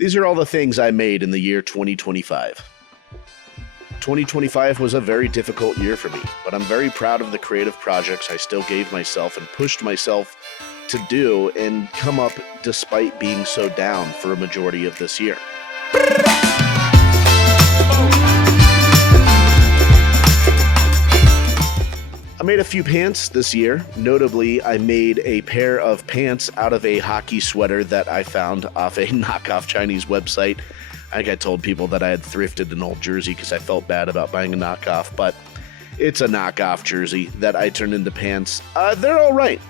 These are all the things I made in the year 2025. 2025 was a very difficult year for me, but I'm very proud of the creative projects I still gave myself and pushed myself to do and come up despite being so down for a majority of this year. I made a few pants this year. Notably, I made a pair of pants out of a hockey sweater that I found off a knockoff Chinese website. I think I told people that I had thrifted an old jersey because I felt bad about buying a knockoff, but it's a knockoff jersey that I turned into pants. They're all right.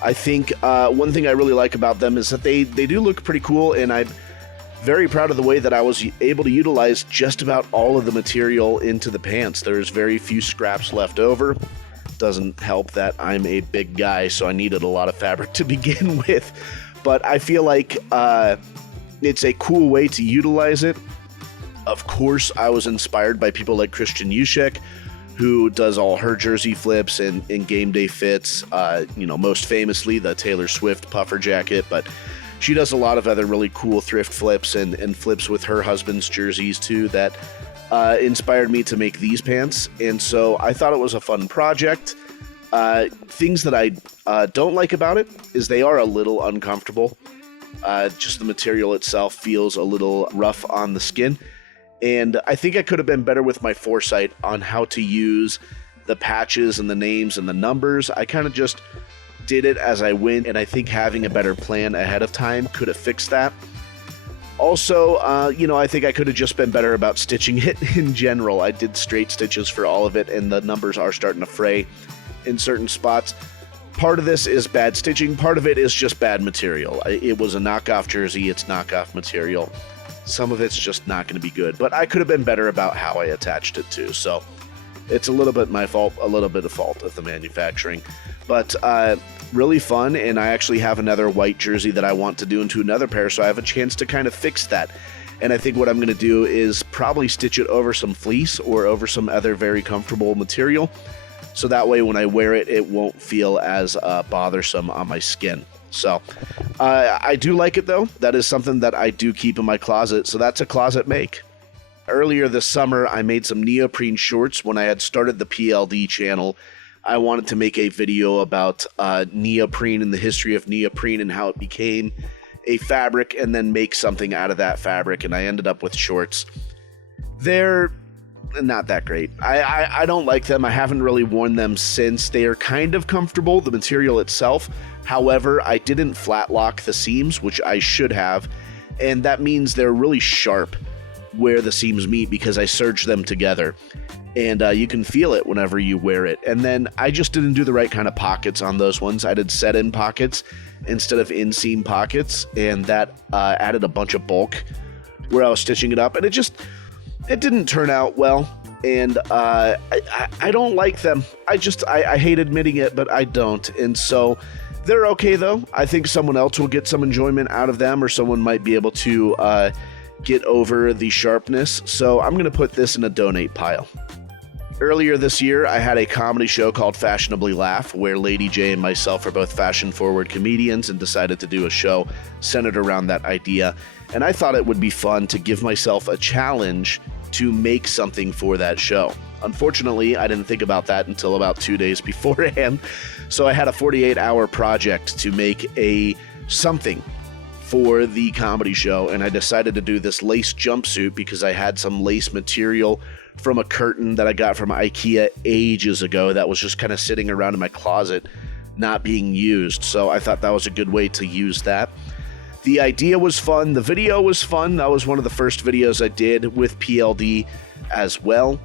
I think one thing I really like about them is that they do look pretty cool, and I'm very proud of the way that I was able to utilize just about all of the material into the pants. There's very few scraps left over. Doesn't help that I'm a big guy, so I needed a lot of fabric to begin with, but I feel like it's a cool way to utilize it. Of course, I was inspired by people like Christian Juszczyk, who does all her jersey flips and game day fits, most famously the Taylor Swift puffer jacket, but she does a lot of other really cool thrift flips and flips with her husband's jerseys too that inspired me to make these pants, and so I thought it was a fun project. Things that I don't like about it is they are a little uncomfortable. Just the material itself feels a little rough on the skin, and I think I could have been better with my foresight on how to use the patches and the names and the numbers. I kind of just did it as I went, and I think having a better plan ahead of time could have fixed that. Also, I think I could have just been better about stitching it in general. I did straight stitches for all of it, and the numbers are starting to fray in certain spots. Part of this is bad stitching. Part of it is just bad material. It was a knockoff jersey. It's knockoff material. Some of it's just not going to be good, but I could have been better about how I attached it to. So it's a little bit my fault, a little bit of fault of the manufacturing, but really fun. And I actually have another white jersey that I want to do into another pair, so I have a chance to kind of fix that. And I think what I'm going to do is probably stitch it over some fleece or over some other very comfortable material, so that way when I wear it, it won't feel as bothersome on my skin. So I do like it, though. That is something that I do keep in my closet, so that's a closet make. Earlier this summer, I made some neoprene shorts. When I had started the PLD channel, I wanted to make a video about neoprene and the history of neoprene and how it became a fabric and then make something out of that fabric, and I ended up with shorts. They're not that great. I don't like them. I haven't really worn them since. They are kind of comfortable, the material itself. However, I didn't flat lock the seams, which I should have, and that means they're really sharp where the seams meet because I serged them together, and you can feel it whenever you wear it. And then I just didn't do the right kind of pockets on those ones. I did set-in pockets instead of inseam pockets, and that added a bunch of bulk where I was stitching it up, and it didn't turn out well, and I don't like them. I hate admitting it, but I don't, and so they're okay, though. I think someone else will get some enjoyment out of them, or someone might be able to get over the sharpness, so I'm going to put this in a donate pile. Earlier this year, I had a comedy show called Fashionably Laugh, where Lady J and myself are both fashion-forward comedians and decided to do a show centered around that idea. And I thought it would be fun to give myself a challenge to make something for that show. Unfortunately, I didn't think about that until about 2 days beforehand, so I had a 48-hour project to make something for the comedy show, and I decided to do this lace jumpsuit because I had some lace material from a curtain that I got from IKEA ages ago that was just kind of sitting around in my closet, not being used. So I thought that was a good way to use that. The idea was fun. The video was fun. That was one of the first videos I did with PLD as well.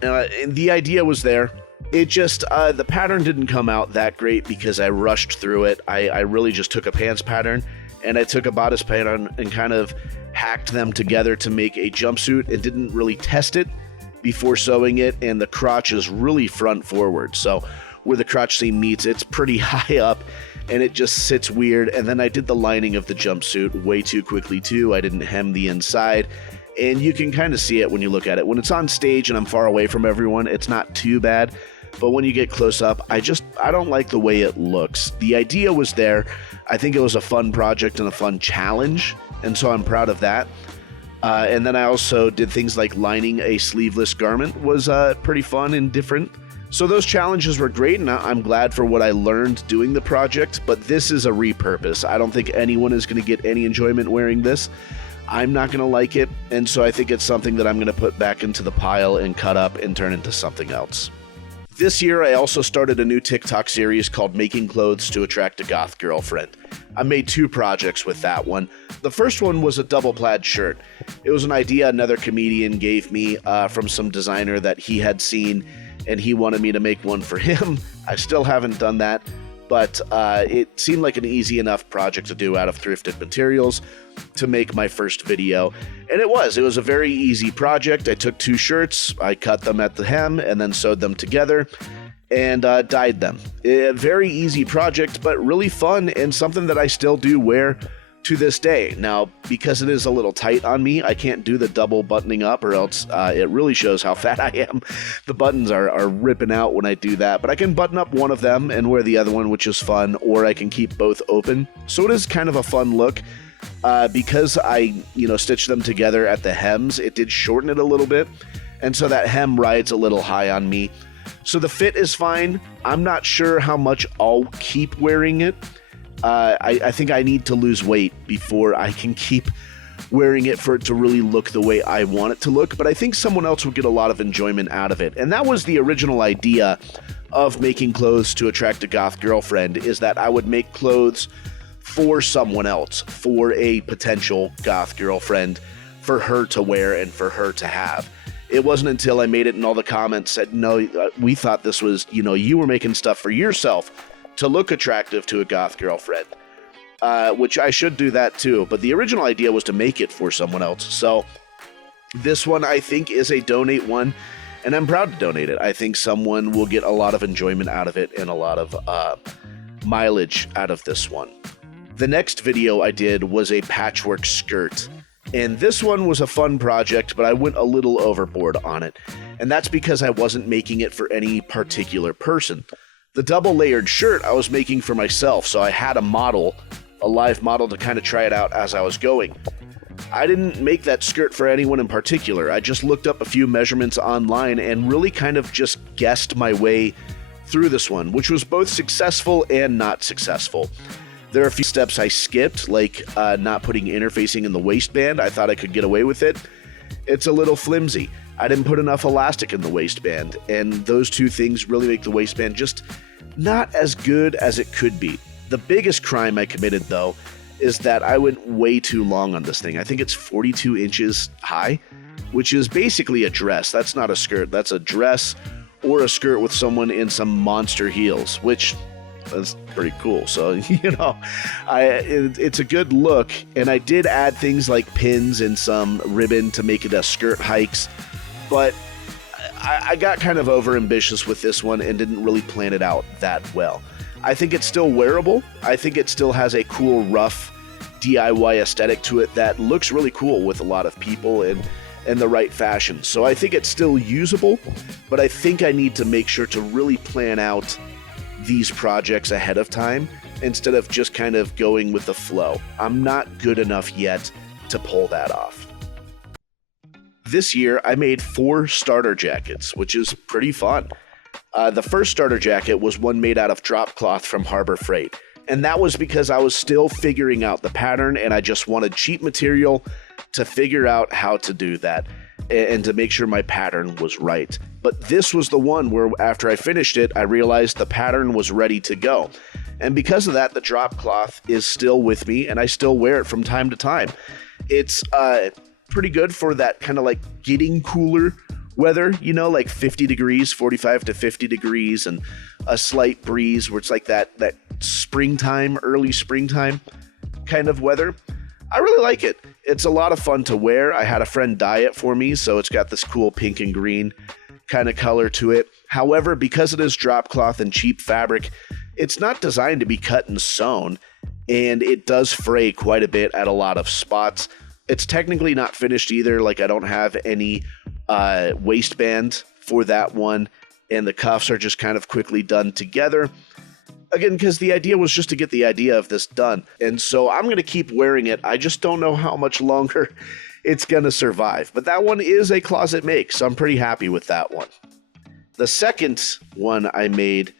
And the idea was there. It just, the pattern didn't come out that great because I rushed through it. I really just took a pants pattern and I took a bodice pattern and kind of hacked them together to make a jumpsuit and didn't really test it before sewing it, and the crotch is really front forward, so where the crotch seam meets, it's pretty high up and it just sits weird. And then I did the lining of the jumpsuit way too quickly too. I didn't hem the inside, and you can kind of see it when you look at it. When it's on stage and I'm far away from everyone, it's not too bad, but when you get close up, I don't like the way it looks. The idea was there. I think it was a fun project and a fun challenge and so I'm proud of that. And then I also did things like lining a sleeveless garment was pretty fun and different. So those challenges were great, and I'm glad for what I learned doing the project, but this is a repurpose. I don't think anyone is going to get any enjoyment wearing this. I'm not going to like it, and so I think it's something that I'm going to put back into the pile and cut up and turn into something else. This year, I also started a new TikTok series called Making Clothes to Attract a Goth Girlfriend. I made 2 projects with that one. The first one was a double plaid shirt. It was an idea another comedian gave me from some designer that he had seen, and he wanted me to make one for him. I still haven't done that, but it seemed like an easy enough project to do out of thrifted materials to make my first video. And it was a very easy project. I took 2 shirts, I cut them at the hem, and then sewed them together and dyed them. A very easy project, but really fun and something that I still do wear to this day. Now, because it is a little tight on me, I can't do the double buttoning up, or else it really shows how fat I am. The buttons are ripping out when I do that, but I can button up one of them and wear the other one, which is fun, or I can keep both open. So it is kind of a fun look. Because I, stitched them together at the hems, it did shorten it a little bit, and so that hem rides a little high on me. So the fit is fine. I'm not sure how much I'll keep wearing it. I think I need to lose weight before I can keep wearing it for it to really look the way I want it to look, but I think someone else will get a lot of enjoyment out of it. And that was the original idea of making clothes to attract a goth girlfriend, is that I would make clothes for someone else, for a potential goth girlfriend, for her to wear and for her to have. It wasn't until I made it and all the comments said, no, we thought this was, you were making stuff for yourself to look attractive to a goth girlfriend, which I should do that too. But the original idea was to make it for someone else. So this one, I think, is a donate one, and I'm proud to donate it. I think someone will get a lot of enjoyment out of it and a lot of mileage out of this one. The next video I did was a patchwork skirt. And this one was a fun project, but I went a little overboard on it. And that's because I wasn't making it for any particular person. The double layered shirt I was making for myself, so I had a live model to kind of try it out as I was going. I didn't make that skirt for anyone in particular. I just looked up a few measurements online and really kind of just guessed my way through this one, which was both successful and not successful. There are a few steps I skipped, like not putting interfacing in the waistband. I thought I could get away with it. It's a little flimsy. I didn't put enough elastic in the waistband, and those two things really make the waistband just not as good as it could be. The biggest crime I committed, though, is that I went way too long on this thing. I think it's 42 inches high, which is basically a dress. That's not a skirt. That's a dress or a skirt with someone in some monster heels, which... that's pretty cool. So, it's a good look. And I did add things like pins and some ribbon to make it a skirt hikes. But I got kind of overambitious with this one and didn't really plan it out that well. I think it's still wearable. I think it still has a cool, rough DIY aesthetic to it that looks really cool with a lot of people and the right fashion. So I think it's still usable, but I think I need to make sure to really plan out these projects ahead of time instead of just kind of going with the flow. I'm not good enough yet to pull that off. This year, I made 4 starter jackets, which is pretty fun. The first starter jacket was one made out of drop cloth from Harbor Freight, and that was because I was still figuring out the pattern and I just wanted cheap material to figure out how to do that and to make sure my pattern was right. But this was the one where after I finished it, I realized the pattern was ready to go. And because of that, the drop cloth is still with me and I still wear it from time to time. It's pretty good for that kind of like getting cooler weather, like 50 degrees, 45 to 50 degrees, and a slight breeze where it's like that springtime, early springtime kind of weather. I really like it. It's a lot of fun to wear. I had a friend dye it for me, so it's got this cool pink and green kind of color to it. However, because it is drop cloth and cheap fabric, it's not designed to be cut and sewn, and it does fray quite a bit at a lot of spots. It's technically not finished either. Like, I don't have any waistband for that one, and the cuffs are just kind of quickly done together. Again, because the idea was just to get the idea of this done. And so I'm going to keep wearing it. I just don't know how much longer it's going to survive. But that one is a closet make, so I'm pretty happy with that one. The second one I made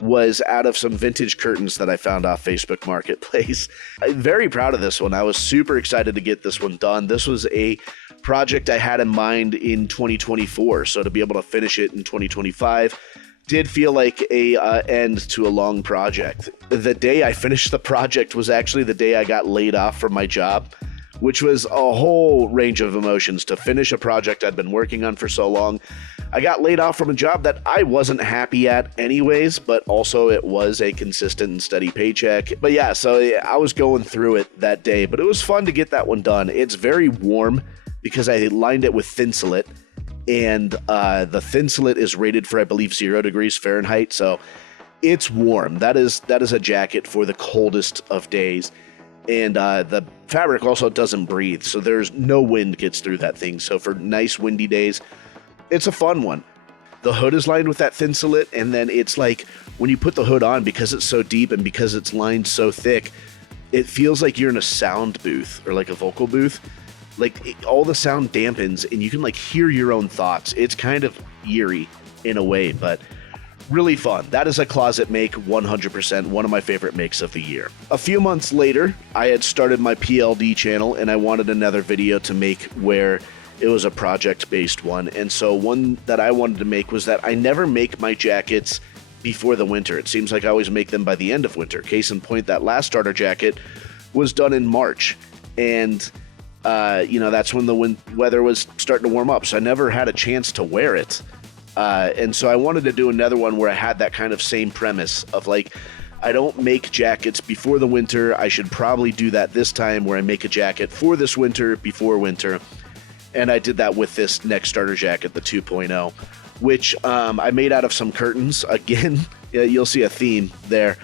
was out of some vintage curtains that I found off Facebook Marketplace. I'm very proud of this one. I was super excited to get this one done. This was a project I had in mind in 2024, so to be able to finish it in 2025 did feel like a end to a long project. The day I finished the project was actually the day I got laid off from my job, which was a whole range of emotions to finish a project I'd been working on for so long. I got laid off from a job that I wasn't happy at anyways, but also it was a consistent and steady paycheck. But yeah, so I was going through it that day, but it was fun to get that one done. It's very warm because I lined it with Thinsulate, and the Thinsulate is rated for, I believe, 0 degrees Fahrenheit, so it's warm. That is a jacket for the coldest of days. And the fabric also doesn't breathe, so there's no wind gets through that thing. So for nice windy days, it's a fun one. The hood is lined with that Thinsulate, and then it's like when you put the hood on, because it's so deep and because it's lined so thick, it feels like you're in a sound booth or like a vocal booth. Like all the sound dampens and you can like hear your own thoughts. It's kind of eerie in a way, but really fun. That is a closet make, 100%, one of my favorite makes of the year. A few months later, I had started my PLD channel and I wanted another video to make where it was a project-based one. And so one that I wanted to make was that I never make my jackets before the winter. It seems like I always make them by the end of winter. Case in point, that last starter jacket was done in March. And, that's when the weather was starting to warm up. So I never had a chance to wear it. And so I wanted to do another one where I had that kind of same premise of like, I don't make jackets before the winter. I should probably do that this time where I make a jacket for this winter, before winter. And I did that with this next starter jacket, the 2.0, which I made out of some curtains. Again, you'll see a theme there.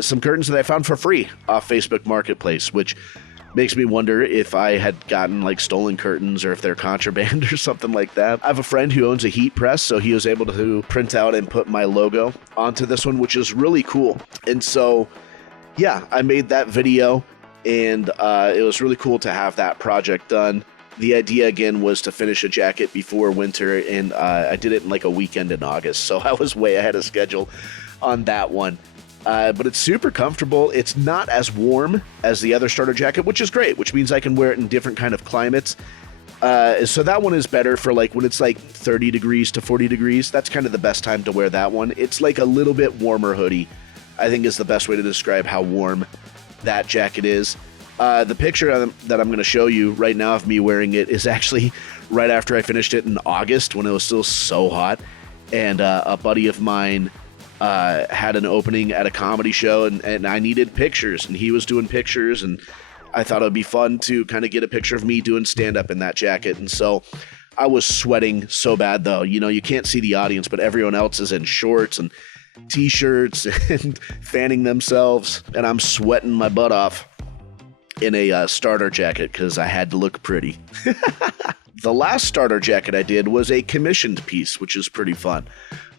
Some curtains that I found for free off Facebook Marketplace, which makes me wonder if I had gotten like stolen curtains or if they're contraband or something like that. I have a friend who owns a heat press, so he was able to print out and put my logo onto this one, which is really cool. And so, yeah, I made that video, and it was really cool to have that project done. The idea, again, was to finish a jacket before winter, and I did it in like a weekend in August, so I was way ahead of schedule on that one. But it's super comfortable. It's not as warm as the other starter jacket, which is great, which means I can wear it in different kind of climates. So that one is better for like when it's like 30 degrees to 40 degrees. That's kind of the best time to wear that one. It's like a little bit warmer hoodie, I think is the best way to describe how warm that jacket is. The picture that I'm going to show you right now of me wearing it is actually right after I finished it in August when it was still so hot. And a buddy of mine had an opening at a comedy show, and I needed pictures, and he was doing pictures, and I thought it would be fun to kind of get a picture of me doing stand-up in that jacket. And so I was sweating so bad, though. You can't see the audience, but everyone else is in shorts and T-shirts and fanning themselves, and I'm sweating my butt off in a starter jacket because I had to look pretty. The last starter jacket I did was a commissioned piece, which is pretty fun.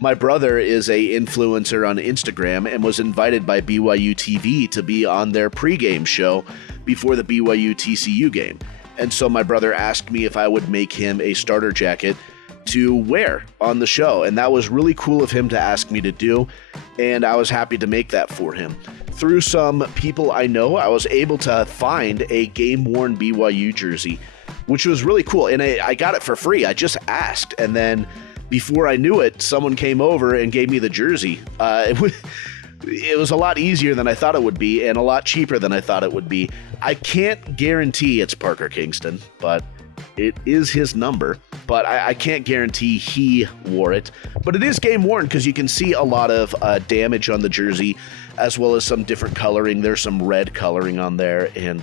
My brother is a influencer on Instagram and was invited by BYU TV to be on their pregame show before the BYU TCU game. And so my brother asked me if I would make him a starter jacket to wear on the show. And that was really cool of him to ask me to do. And I was happy to make that for him. Through some people I know, I was able to find a game-worn BYU jersey, which was really cool. And I got it for free. I just asked. And then before I knew it, someone came over and gave me the jersey. It was a lot easier than I thought it would be and a lot cheaper than I thought it would be. I can't guarantee it's Parker Kingston, but it is his number. But I can't guarantee he wore it. But it is game worn because you can see a lot of damage on the jersey as well as some different coloring. There's some red coloring on there and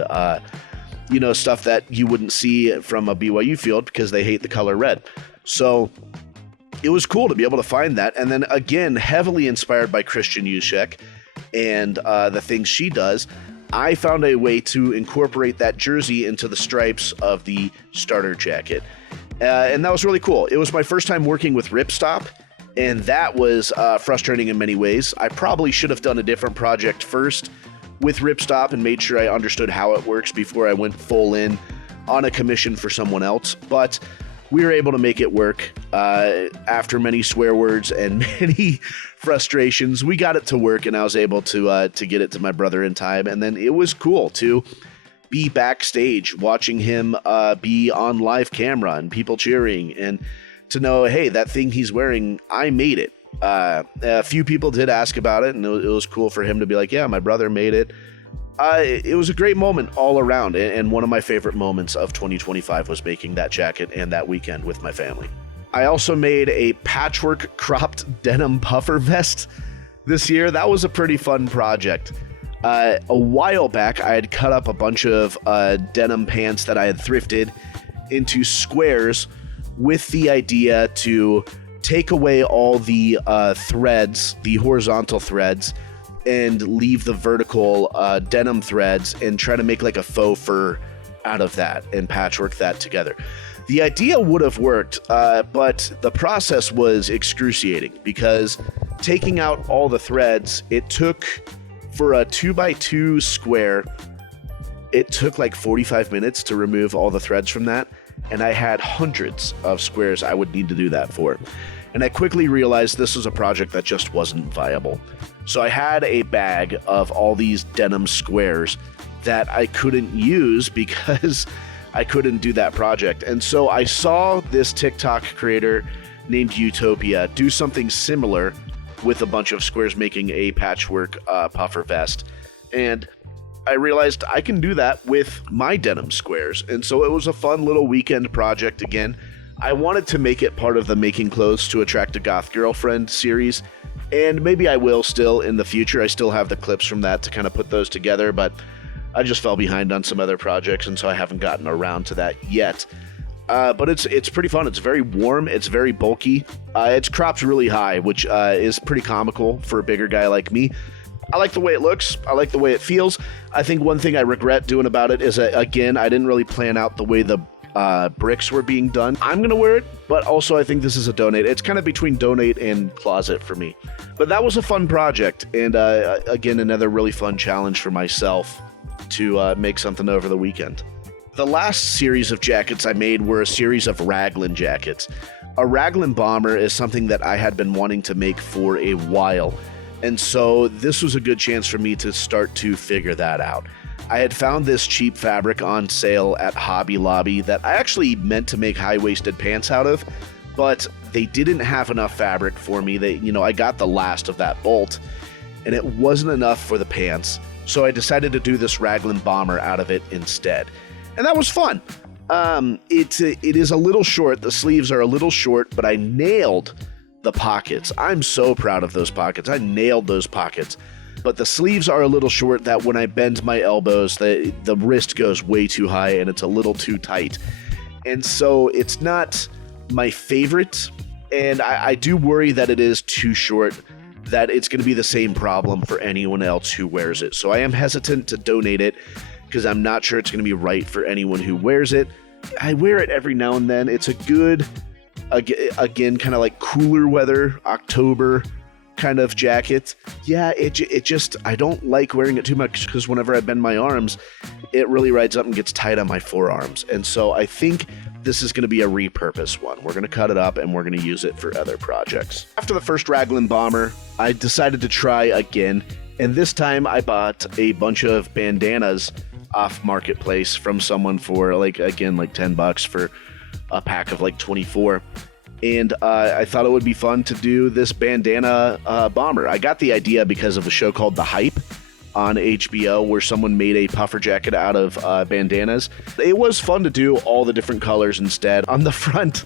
stuff that you wouldn't see from a BYU field because they hate the color red. So it was cool to be able to find that. And then again, heavily inspired by Christian Juszczyk and the things she does, I found a way to incorporate that jersey into the stripes of the starter jacket. And that was really cool. It was my first time working with Ripstop. And that was frustrating in many ways. I probably should have done a different project first with Ripstop and made sure I understood how it works before I went full in on a commission for someone else. But we were able to make it work after many swear words and many frustrations. We got it to work, and I was able to get it to my brother in time. And then it was cool to be backstage watching him be on live camera and people cheering, and to know, hey, that thing he's wearing, I made it. A few people did ask about it, and it was cool for him to be like, yeah, my brother made it. It was a great moment all around, and one of my favorite moments of 2025 was making that jacket and that weekend with my family. I also made a patchwork cropped denim puffer vest this year. That was a pretty fun project. A while back, I had cut up a bunch of denim pants that I had thrifted into squares with the idea to take away all the threads, the horizontal threads, and leave the vertical denim threads and try to make like a faux fur out of that and patchwork that together. The idea would have worked, but the process was excruciating because taking out all the threads, it took, for a 2x2 square, it took like 45 minutes to remove all the threads from that, and I had hundreds of squares I would need to do that for. And I quickly realized this was a project that just wasn't viable. So I had a bag of all these denim squares that I couldn't use because I couldn't do that project. And so I saw this TikTok creator named Utopia do something similar with a bunch of squares making a patchwork puffer vest. And I realized I can do that with my denim squares. And so it was a fun little weekend project again. I wanted to make it part of the Making Clothes to Attract a Goth Girlfriend series, and maybe I will still in the future. I still have the clips from that to kind of put those together, but I just fell behind on some other projects, and so I haven't gotten around to that yet. But it's pretty fun. It's very warm. It's very bulky. It's cropped really high, which is pretty comical for a bigger guy like me. I like the way it looks. I like the way it feels. I think one thing I regret doing about it is, again, I didn't really plan out the way the bricks were being done. I'm going to wear it, but also I think this is a donate. It's kind of between donate and closet for me. But that was a fun project, and again, another really fun challenge for myself to make something over the weekend. The last series of jackets I made were a series of raglan jackets. A raglan bomber is something that I had been wanting to make for a while, and so this was a good chance for me to start to figure that out. I had found this cheap fabric on sale at Hobby Lobby that I actually meant to make high-waisted pants out of, but they didn't have enough fabric for me. I got the last of that bolt, and it wasn't enough for the pants, so I decided to do this raglan bomber out of it instead. And that was fun. It is a little short. The sleeves are a little short, but I nailed the pockets. I'm so proud of those pockets. I nailed those pockets. But the sleeves are a little short that when I bend my elbows, the wrist goes way too high and it's a little too tight. And so it's not my favorite. And I do worry that it is too short, that it's going to be the same problem for anyone else who wears it. So I am hesitant to donate it because I'm not sure it's going to be right for anyone who wears it. I wear it every now and then. It's a good, again, kind of like cooler weather, October kind of jacket. Yeah, it just, I don't like wearing it too much because whenever I bend my arms, it really rides up and gets tight on my forearms. And so I think this is going to be a repurpose one. We're going to cut it up and we're going to use it for other projects. After the first raglan bomber, I decided to try again. And this time I bought a bunch of bandanas off Marketplace from someone for like $10 for a pack of like 24. And I thought it would be fun to do this bandana bomber. I got the idea because of a show called The Hype on HBO where someone made a puffer jacket out of bandanas. It was fun to do all the different colors instead. On the front,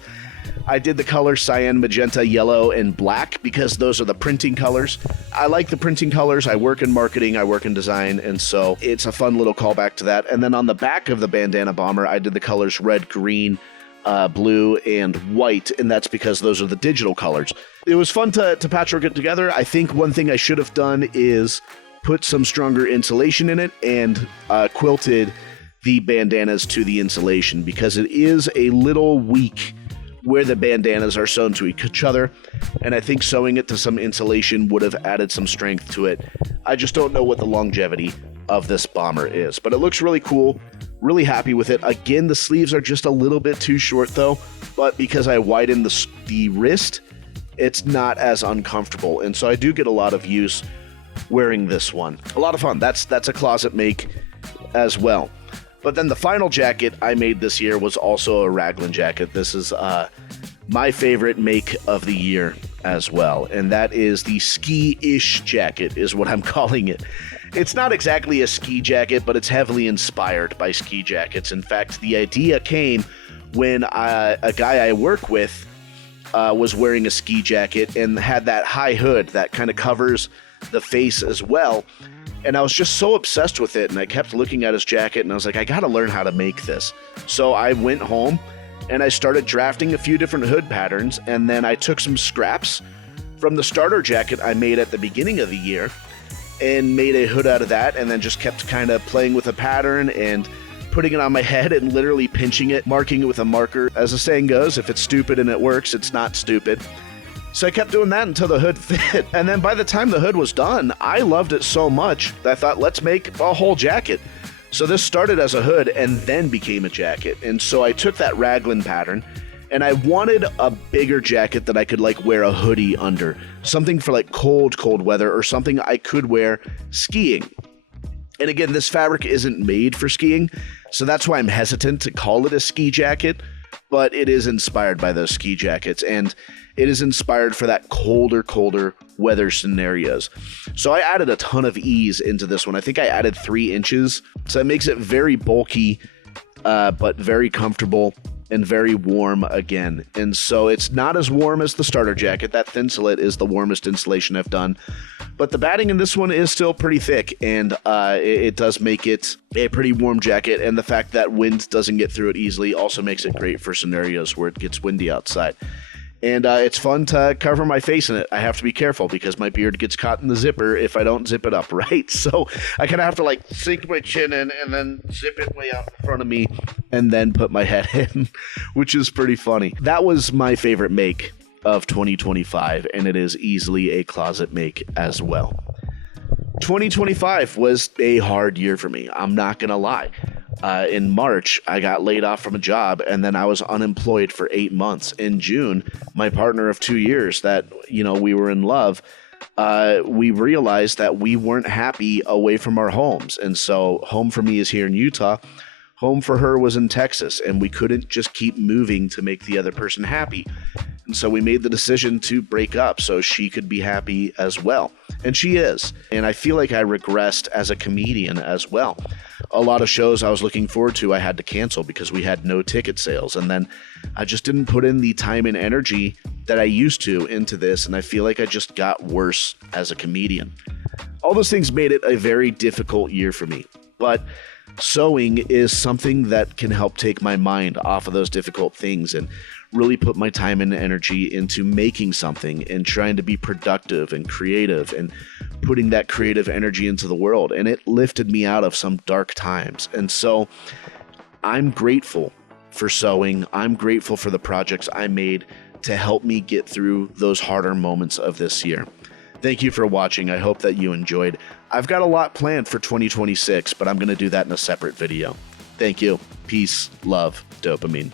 I did the colors cyan, magenta, yellow, and black because those are the printing colors. I like the printing colors. I work in marketing. I work in design. And so it's a fun little callback to that. And then on the back of the bandana bomber, I did the colors red, green, blue, and white, and that's because those are the digital colors. It was fun to patchwork it together. I think one thing I should have done is put some stronger insulation in it and quilted the bandanas to the insulation because it is a little weak where the bandanas are sewn to each other, and I think sewing it to some insulation would have added some strength to it. I just don't know what the longevity of this bomber is, but it looks really cool. Really happy with it. Again, the sleeves are just a little bit too short though, but because I widened the wrist, it's not as uncomfortable, and so I do get a lot of use wearing this one. A lot of fun. That's a closet make as well. But then the final jacket I made this year was also a raglan jacket. This is my favorite make of the year as well, and that is the ski-ish jacket is what I'm calling it. It's not exactly a ski jacket, but it's heavily inspired by ski jackets. In fact, the idea came when a guy I work with was wearing a ski jacket and had that high hood that kind of covers the face as well. And I was just so obsessed with it, and I kept looking at his jacket, and I was like, I gotta learn how to make this. So I went home, and I started drafting a few different hood patterns, and then I took some scraps from the starter jacket I made at the beginning of the year, and made a hood out of that, and then just kept kind of playing with a pattern, and putting it on my head, and literally pinching it, marking it with a marker. As the saying goes, if it's stupid and it works, it's not stupid. So I kept doing that until the hood fit. And then by the time the hood was done, I loved it so much that I thought, let's make a whole jacket. So this started as a hood and then became a jacket. And so I took that raglan pattern, and I wanted a bigger jacket that I could like wear a hoodie under. Something for like cold weather, or something I could wear skiing. And again, this fabric isn't made for skiing, so that's why I'm hesitant to call it a ski jacket, but it is inspired by those ski jackets, and it is inspired for that colder weather scenarios. So I added a ton of ease into this one. I think I added 3 inches, so it makes it very bulky, but very comfortable and very warm again. And so it's not as warm as the starter jacket. That Thinsulate is the warmest insulation I've done, but the batting in this one is still pretty thick, and it does make it a pretty warm jacket, and the fact that wind doesn't get through it easily also makes it great for scenarios where it gets windy outside. And it's fun to cover my face in it. I have to be careful because my beard gets caught in the zipper if I don't zip it up right. So I kind of have to like sink my chin in and then zip it way out in front of me and then put my head in, which is pretty funny. That was my favorite make of 2025, and it is easily a closet make as well. 2025 was a hard year for me. I'm not going to lie. In March, I got laid off from a job, and then I was unemployed for 8 months. In June, my partner of 2 years that, we were in love, we realized that we weren't happy away from our homes. And so home for me is here in Utah. Home for her was in Texas, and we couldn't just keep moving to make the other person happy. And so we made the decision to break up so she could be happy as well. And she is. And I feel like I regressed as a comedian as well. A lot of shows I was looking forward to, I had to cancel because we had no ticket sales. And then I just didn't put in the time and energy that I used to into this. And I feel like I just got worse as a comedian. All those things made it a very difficult year for me. But sewing is something that can help take my mind off of those difficult things and really put my time and energy into making something and trying to be productive and creative and putting that creative energy into the world. And it lifted me out of some dark times. And so I'm grateful for sewing. I'm grateful for the projects I made to help me get through those harder moments of this year. Thank you for watching. I hope that you enjoyed. I've got a lot planned for 2026, but I'm going to do that in a separate video. Thank you. Peace, love, dopamine.